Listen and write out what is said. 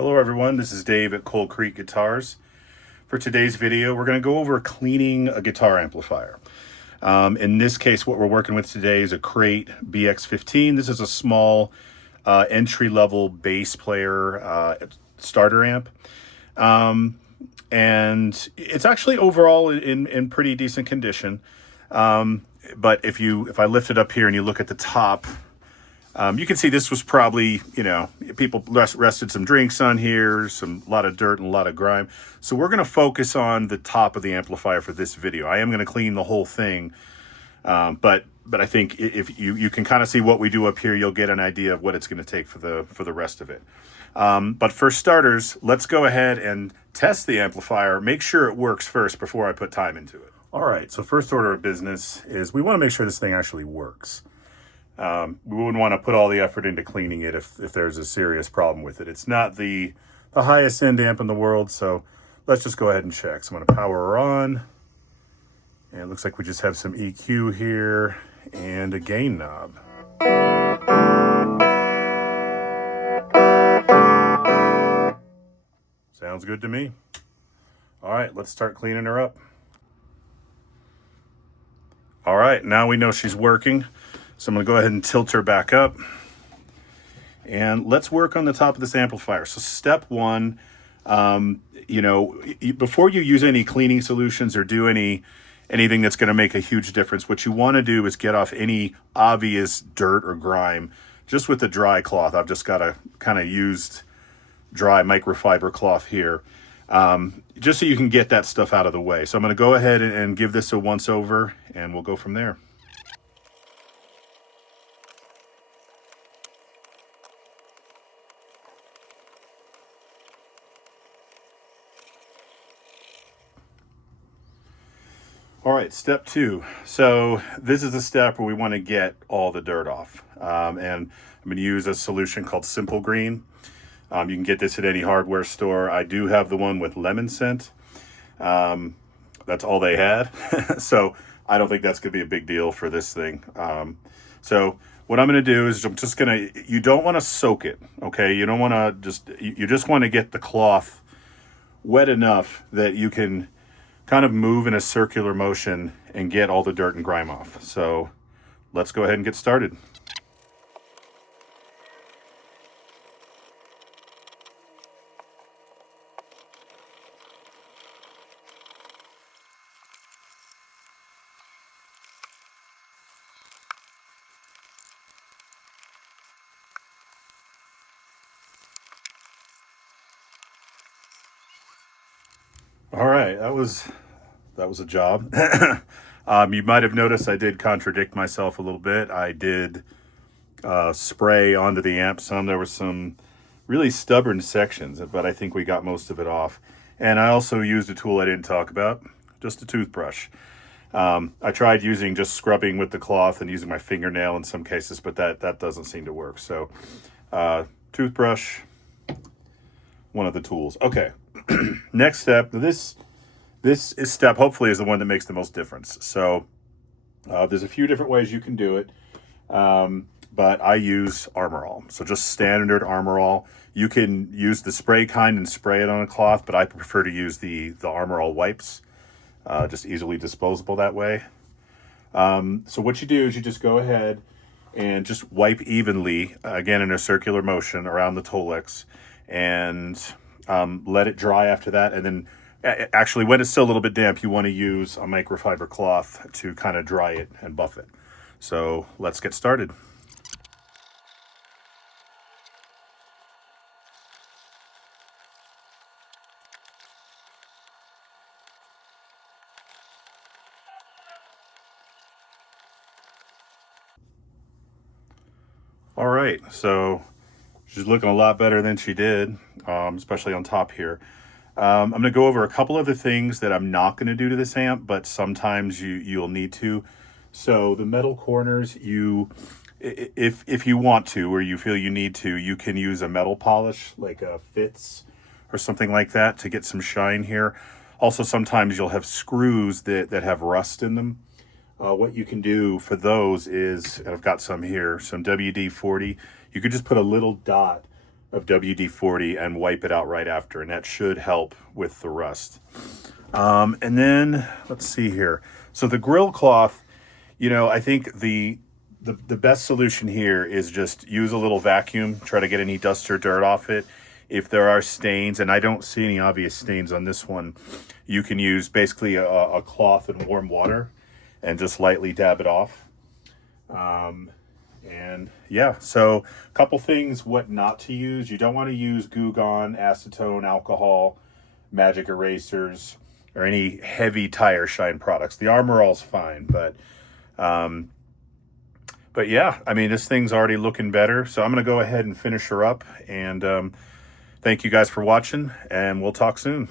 Hello everyone, this is Dave at Coal Creek Guitars. For today's video, we're going to go over cleaning a guitar amplifier. In this case, what we're working with today is a Crate BX15. This is a small entry-level bass player starter amp. And it's actually overall in pretty decent condition. But if I lift it up here and you look at the top, you can see this was probably, people rested some drinks on here, a lot of dirt and a lot of grime. So we're going to focus on the top of the amplifier for this video. I am going to clean the whole thing. But I think if you can kind of see what we do up here, you'll get an idea of what it's going to take for the rest of it. But for starters, let's go ahead and test the amplifier. Make sure it works first before I put time into it. All right, so first order of business is we want to make sure this thing actually works. We wouldn't want to put all the effort into cleaning it if there's a serious problem with it. It's not the highest end amp in the world, so let's just go ahead and check. So I'm going to power her on. And it looks like we just have some EQ here and a gain knob. Sounds good to me. All right, let's start cleaning her up. All right, now we know she's working. So I'm going to go ahead and tilt her back up. And let's work on the top of this amplifier. So step one, before you use any cleaning solutions or do anything that's going to make a huge difference, what you want to do is get off any obvious dirt or grime just with a dry cloth. I've just got a kind of used dry microfiber cloth here, just so you can get that stuff out of the way. So I'm going to go ahead and give this a once over, and we'll go from there. All right, step two. So this is the step where we want to get all the dirt off. And I'm going to use a solution called Simple Green. You can get this at any hardware store. I do have the one with lemon scent. That's all they had. So I don't think that's going to be a big deal for this thing. So what I'm going to do is I'm just going to, you don't want to soak it, okay? You don't want to you just want to get the cloth wet enough that you can kind of move in a circular motion and get all the dirt and grime off. So let's go ahead and get started. All right, that was a job. You might have noticed I did contradict myself a little bit. I did spray onto the amp some. There were some really stubborn sections, but I think we got most of it off. And I also used a tool I didn't talk about, just a toothbrush. I tried using just scrubbing with the cloth and using my fingernail in some cases, but that doesn't seem to work. So toothbrush, one of the tools. Okay. Next step, this step hopefully is the one that makes the most difference. So there's a few different ways you can do it, but I use Armor All. So just standard Armor All. You can use the spray kind and spray it on a cloth, but I prefer to use the Armor All wipes, just easily disposable that way. So what you do is you just go ahead and just wipe evenly, again in a circular motion around the Tolex, and let it dry after that. And then actually when it's still a little bit damp, you want to use a microfiber cloth to kind of dry it and buff it. So let's get started. All right, so she's looking a lot better than she did, especially on top here. I'm going to go over a couple other things that I'm not going to do to this amp, but sometimes you'll need to. So the metal corners, if you want to or you feel you need to, you can use a metal polish like a Fitz or something like that to get some shine here. Also, sometimes you'll have screws that have rust in them. What you can do for those is, and I've got some here, some WD-40. You could just put a little dot of WD-40 and wipe it out right after, and that should help with the rust. And then let's see here. So the grill cloth, I think the best solution here is just use a little vacuum, try to get any dust or dirt off it. If there are stains, and I don't see any obvious stains on this one, you can use basically a cloth and warm water and just lightly dab it off. And yeah, so a couple things what not to use. You don't want to use Goo Gone, acetone, alcohol, magic erasers, or any heavy tire shine products. The Armor All's fine, but yeah, I mean, this thing's already looking better. So I'm going to go ahead and finish her up. And thank you guys for watching, and we'll talk soon.